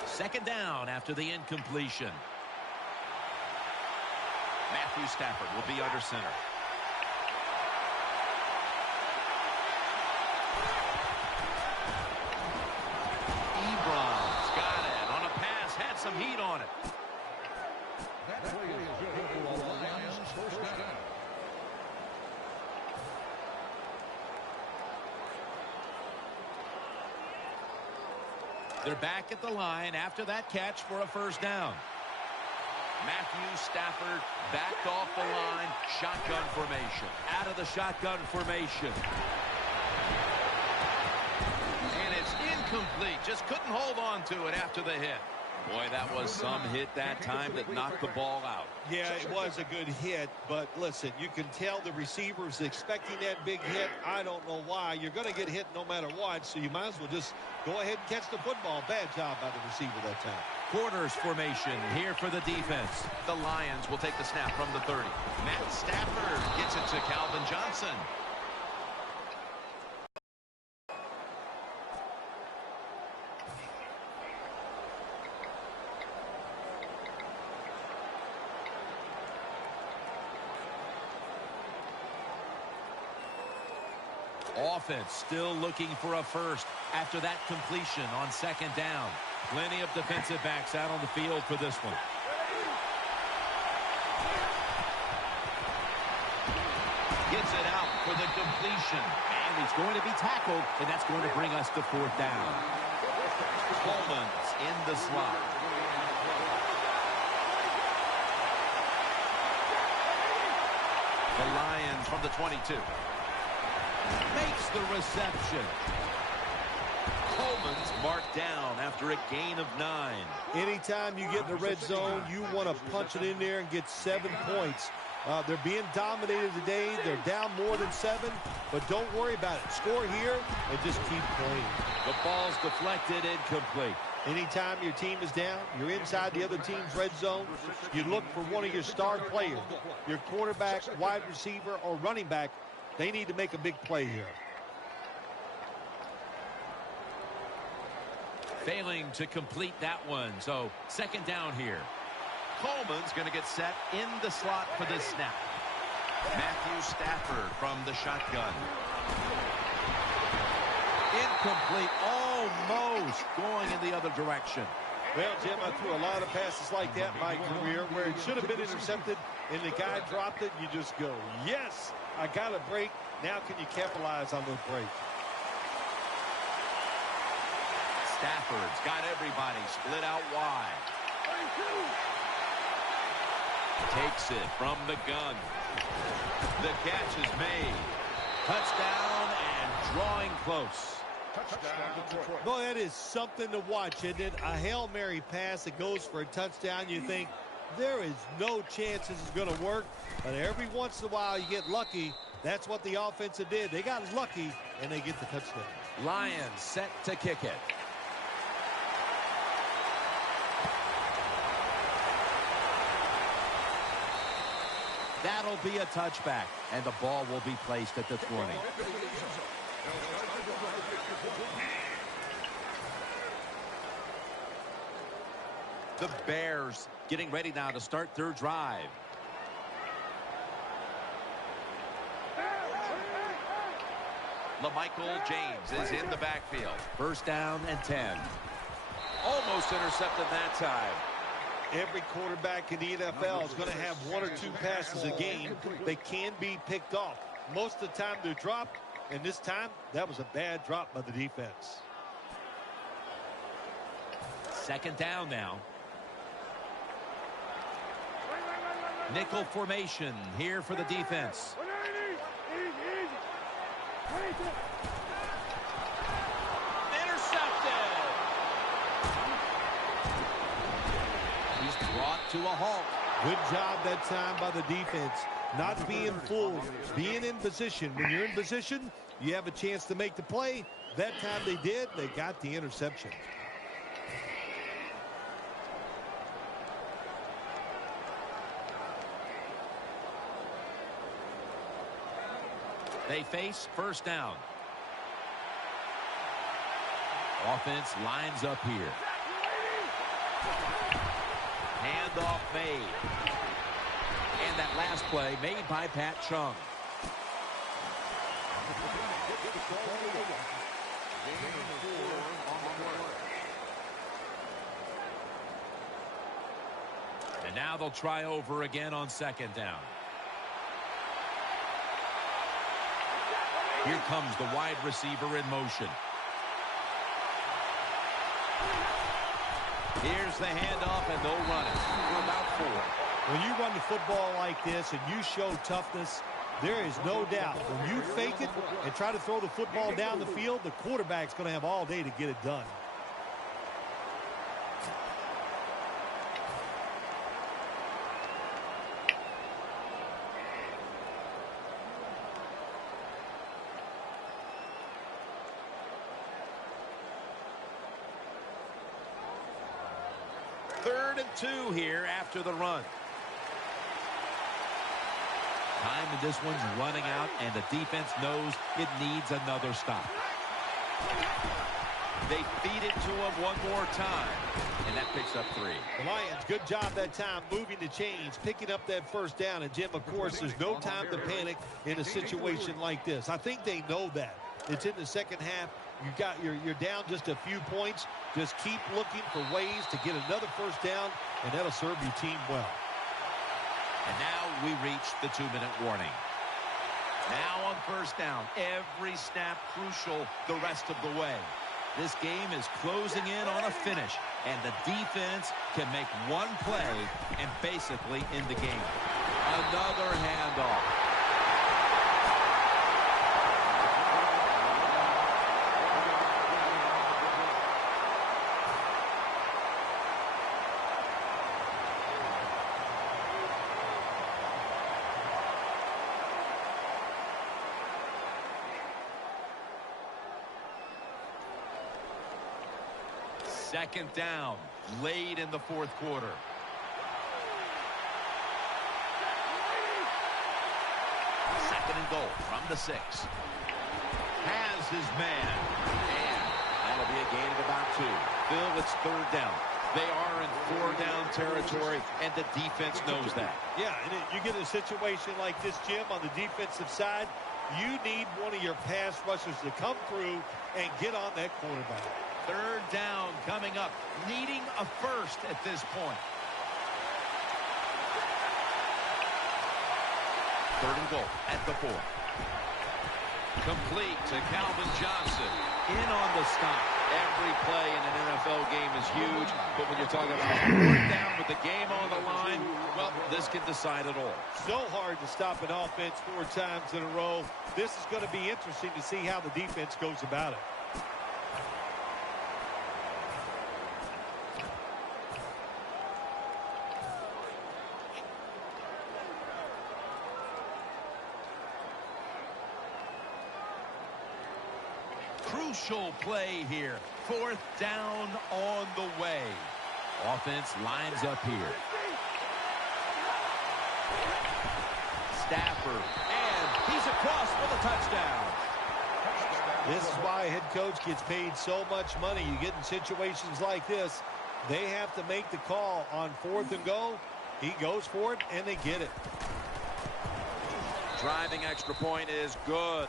Second down after the incompletion. Matthew Stafford will be under center. Ebron's got it on a pass, had some heat on it. That play is good for the Lions. First down. They're back at the line after that catch for a first down. Matthew Stafford backed off the line. Shotgun formation. Out of the shotgun formation. And it's incomplete. Just couldn't hold on to it after the hit. Boy, that was some hit that time that knocked the ball out. Yeah, it was a good hit, but listen, you can tell the receiver's expecting that big hit. I don't know why. You're going to get hit no matter what, so you might as well just go ahead and catch the football. Bad job by the receiver that time. Quarters formation here for the defense. The Lions will take the snap from the 30. Matt Stafford gets it to Calvin Johnson. Offense still looking for a first after that completion on second down. Plenty of defensive backs out on the field for this one. Gets it out for the completion. And he's going to be tackled, and that's going to bring us to fourth down. Coleman's in the slot. The Lions from the 22. Makes the reception. Coleman's marked down after a gain of 9. Anytime you get in the red zone, you want to punch it in there and get 7 points. They're being dominated today. They're down more than 7, but don't worry about it. Score here and just keep playing. The ball's deflected, incomplete. Anytime your team is down, you're inside the other team's red zone, you look for one of your star players, your quarterback, wide receiver, or running back. They need to make a big play here. Failing to complete that one, so second down here. Coleman's going to get set in the slot for this snap. Matthew Stafford from the shotgun. Incomplete, almost going in the other direction. Well, Jim, I threw a lot of passes like that in my career where it should have been intercepted and the guy dropped it. You just go, yes, I got a break. Now can you capitalize on those breaks? Stafford's got everybody split out wide. Takes it from the gun. The catch is made. Touchdown and drawing close. Boy, that is something to watch, isn't it? A Hail Mary pass that goes for a touchdown. You think there is no chance this is going to work, but every once in a while you get lucky. That's what the offense did. They got lucky, and they get the touchdown. Lions set to kick it. That'll be a touchback, and the ball will be placed at the 20. The Bears getting ready now to start their drive. LaMichael James is in the backfield. First down and 10. Almost intercepted that time. Every quarterback in the NFL is going to have 1 or 2 passes a game. They can be picked off. Most of the time they're dropped, and this time that was a bad drop by the defense. Second down now. Nickel formation here for the defense. Intercepted. to a halt. Good job that time by the defense. Not being fooled, being in position. When you're in position, you have a chance to make the play. That time they did. They got the interception. They face first down. Offense lines up here. Handoff made. And that last play made by Pat Chung. And now they'll try over again on second down. Here comes the wide receiver in motion. Here's the handoff, and they'll run it for about 4. When you run the football like this and you show toughness, there is no doubt. When you fake it and try to throw the football down the field, the quarterback's going to have all day to get it done. Third and 2 here after the run. Time in this one's running out, and the defense knows it needs another stop. They feed it to him one more time, and that picks up 3. The Lions, good job that time moving the chains, picking up that first down. And, Jim, of course, there's no time to panic in a situation like this. I think they know that. It's in the second half. You're down just a few points. Just keep looking for ways to get another first down, and that'll serve your team well. And now we reach the 2-minute warning. Now on first down, every snap crucial the rest of the way. This game is closing in on a finish, and the defense can make one play and basically end the game. Another handoff. Second down, late in the fourth quarter. Second and goal from the 6. Has his man. And that'll be a gain of about 2. Phil, it's third down. They are in 4-down territory, and the defense knows that. Yeah, and you get a situation like this, Jim, on the defensive side, you need one of your pass rushers to come through and get on that quarterback. Third down coming up, needing a first at this point. Third and goal at the 4. Complete to Calvin Johnson. In on the stop. Every play in an NFL game is huge, but when you're talking about 4th down with the game on the line, well, this can decide it all. So hard to stop an offense 4 times in a row. This is going to be interesting to see how the defense goes about it. Crucial play here. 4th down on the way. Offense lines up here. Stafford, and he's across for the touchdown. This is why a head coach gets paid so much money. You get in situations like this, they have to make the call on 4th and goal. He goes for it, and they get it. Driving extra point is good.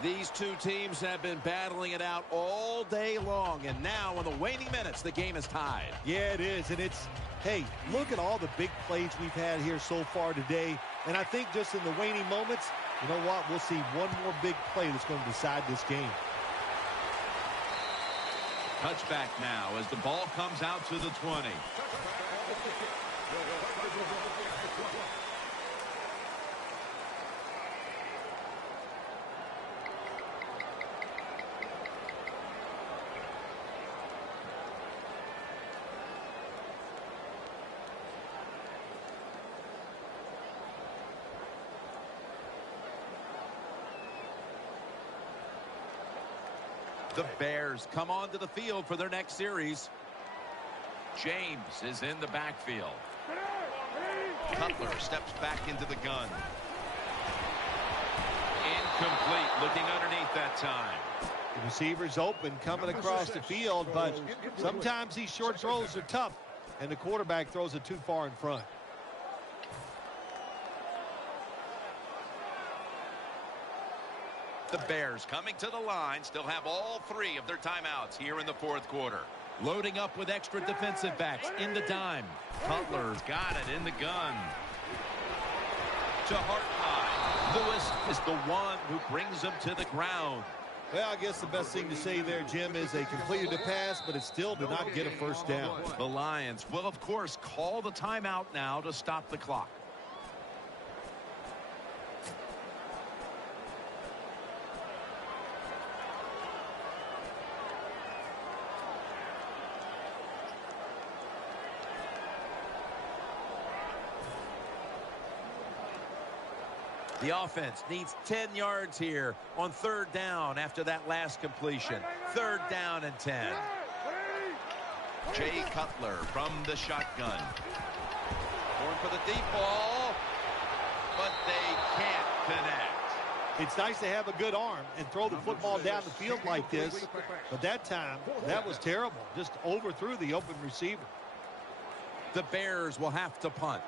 These two teams have been battling it out all day long, and now in the waning minutes, the game is tied. Yeah, it is, and it's, hey, look at all the big plays we've had here so far today, and I think just in the waning moments, you know what, we'll see one more big play that's going to decide this game. Touchback now as the ball comes out to the 20. The Bears come onto the field for their next series. James is in the backfield. Cutler steps back into the gun. Incomplete, looking underneath that time. The receiver's open coming across the field, but sometimes these short throws are tough, and the quarterback throws it too far in front. The Bears coming to the line, still have all 3 of their timeouts here in the 4th quarter. Loading up with extra defensive backs in the dime. Cutler's got it in the gun. To Hartline. Lewis is the one who brings him to the ground. Well, I guess the best thing to say there, Jim, is they completed the pass, but it still did not get a first down. The Lions will, of course, call the timeout now to stop the clock. The offense needs 10 yards here on 3rd down after that last completion. 3rd down and 10. Jay Cutler from the shotgun. Going for the deep ball, but they can't connect. It's nice to have a good arm and throw the football down the field like this, but that time, that was terrible. Just overthrew the open receiver. The Bears will have to punt.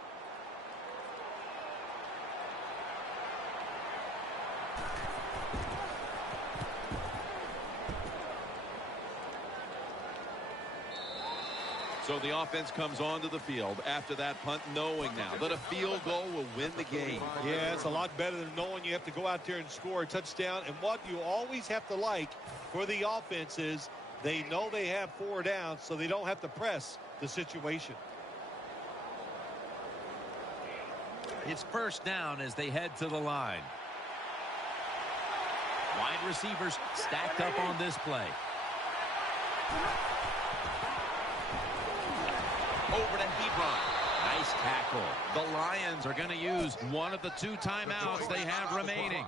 So the offense comes onto the field after that punt, knowing now that a field goal will win the game. Yeah, it's a lot better than knowing you have to go out there and score a touchdown. And what you always have to like for the offense is they know they have 4 downs, so they don't have to press the situation. It's 1st down as they head to the line. Wide receivers stacked up on this play. Over to Ebron. Nice tackle. The Lions are going to use one of the 2 timeouts they have remaining.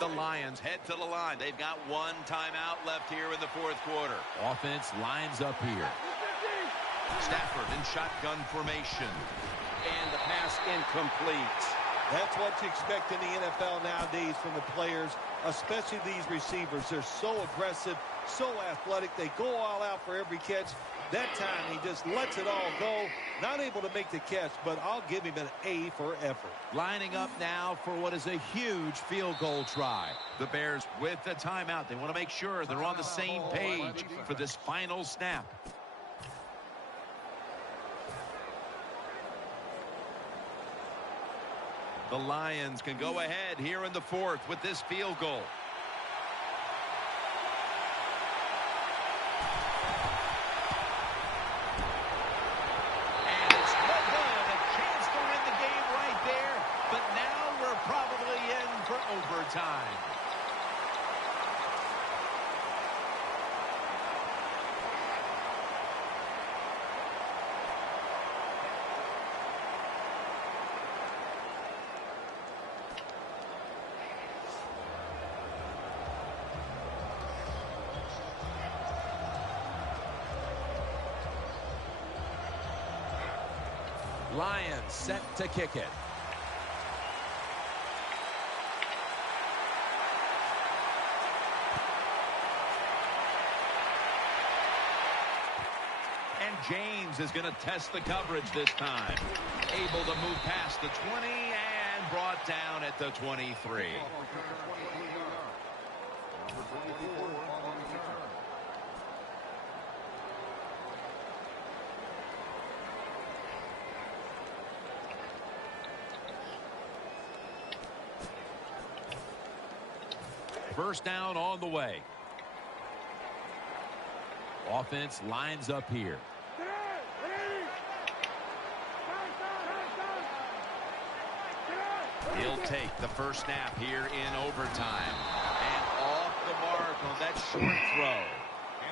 The Lions head to the line. They've got 1 timeout left here in the 4th quarter. Offense lines up here. Stafford in shotgun formation. And the pass incomplete. That's what you expect in the NFL nowadays from the players, especially these receivers. They're so aggressive, so athletic. They go all out for every catch. That time he just lets it all go. Not able to make the catch, but I'll give him an A for effort. Lining up now for what is a huge field goal try. The Bears with the timeout. They want to make sure they're on the same page for this final snap. The Lions can go ahead here in the 4th with this field goal. And it's no good. A chance to win the game right there, but now we're probably in for overtime. Lions set to kick it. And James is going to test the coverage this time. Able to move past the 20 and brought down at the 23. First down on the way. Offense lines up here. He'll take the first snap here in overtime. And off the mark on that short throw.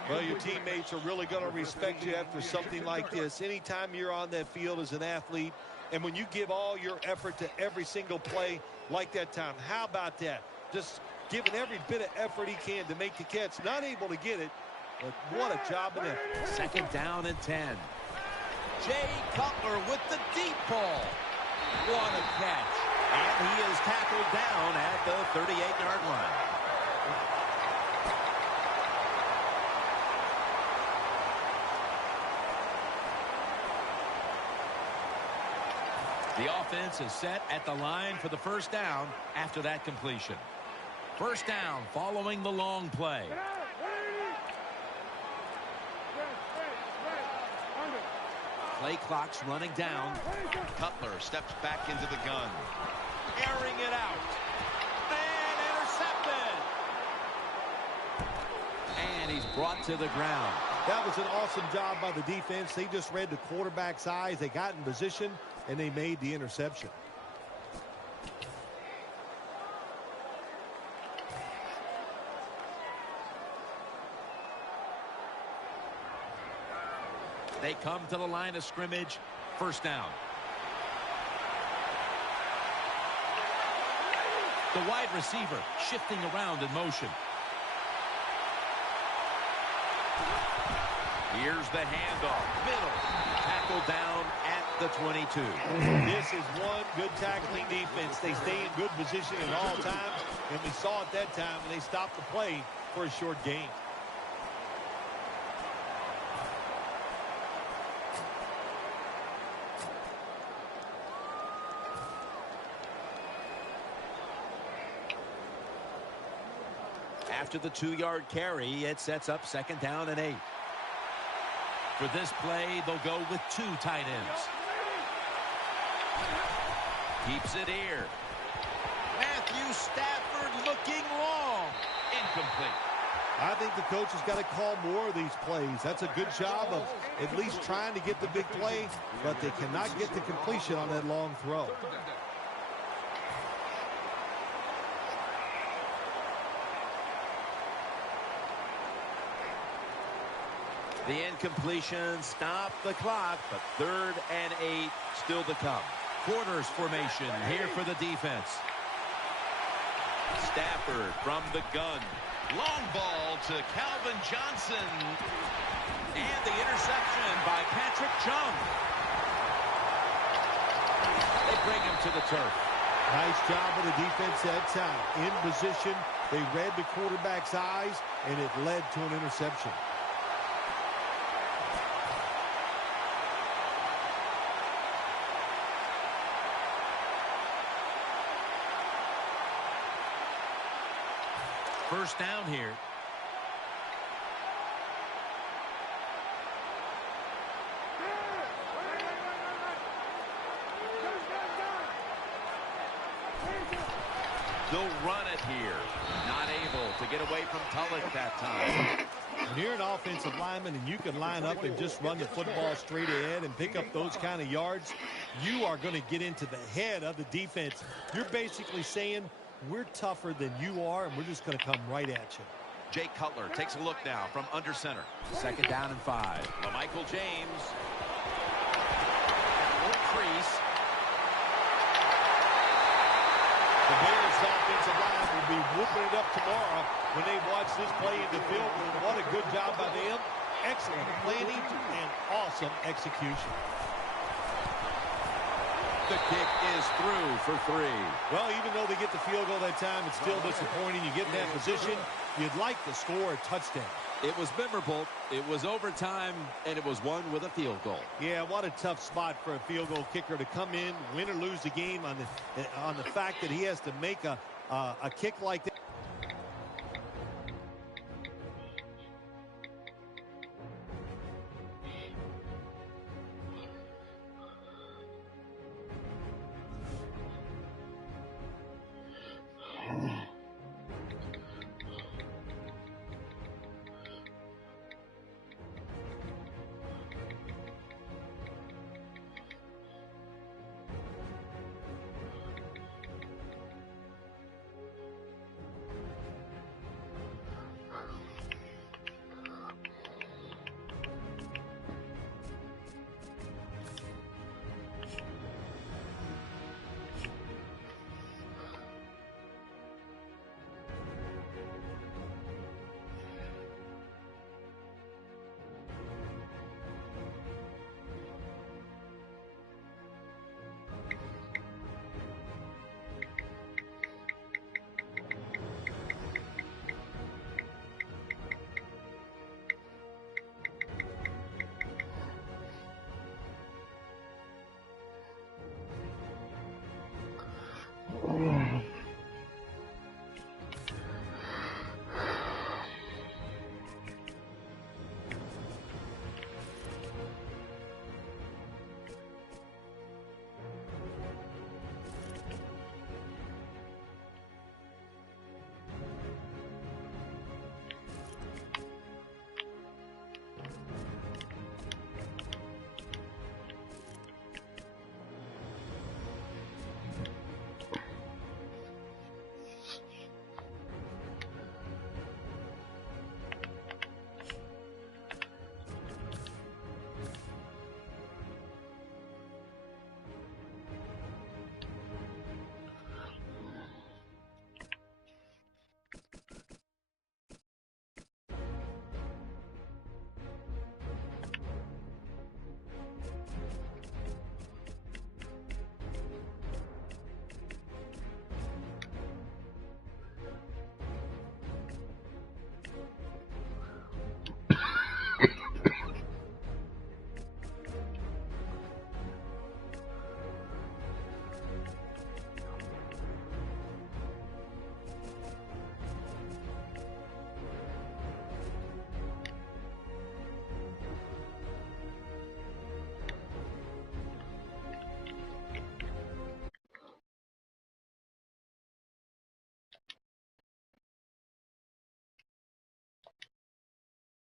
Well, your teammates are really going to respect you after something like this. Anytime you're on that field as an athlete, and when you give all your effort to every single play like that time, how about that? Just giving every bit of effort he can to make the catch. Not able to get it, but what a job in effort. Second down and 10. Jay Cutler with the deep ball. What a catch. And he is tackled down at the 38-yard line. The offense is set at the line for the first down after that completion. First down following the long play. Play clock's running down. Cutler steps back into the gun. Airing it out. And intercepted. And he's brought to the ground. That was an awesome job by the defense. They just read the quarterback's eyes. They got in position, and they made the interception. They come to the line of scrimmage. First down. The wide receiver shifting around in motion. Here's the handoff. Middle. Tackle down at the 22. This is one good tackling defense. They stay in good position at all times, and we saw it that time, and they stopped the play for a short gain. After the 2-yard carry, it sets up second down and 8. For this play, they'll go with 2 tight ends. Keeps it here. Matthew Stafford looking long. Incomplete. I think the coach has got to call more of these plays. That's a good job of at least trying to get the big play, but they cannot get the completion on that long throw. The incompletion stopped the clock, but 3rd and 8 still to come. Quarters formation here for the defense. Stafford from the gun. Long ball to Calvin Johnson. And the interception by Patrick Chung. They bring him to the turf. Nice job of the defense that time. In position, they read the quarterback's eyes, and it led to an interception. First down here. They'll run it here. Not able to get away from Tulloch that time. When you're an offensive lineman and you can line up and just run the football straight ahead and pick up those kind of yards, you are going to get into the head of the defense. You're basically saying, we're tougher than you are, and we're just going to come right at you. Jay Cutler takes a look now from under center. Second down and 5. Michael James. Crease. The Bears offensive line will be whooping it up tomorrow when they watch this play in the film room. What a good job by them. Excellent planning and awesome execution. The kick is through for 3. Well, even though they get the field goal that time, it's still disappointing. You get in that position, you'd like to score a touchdown. It was memorable. It was overtime, and it was won with a field goal. Yeah, what a tough spot for a field goal kicker to come in, win or lose the game on the fact that he has to make a kick like that.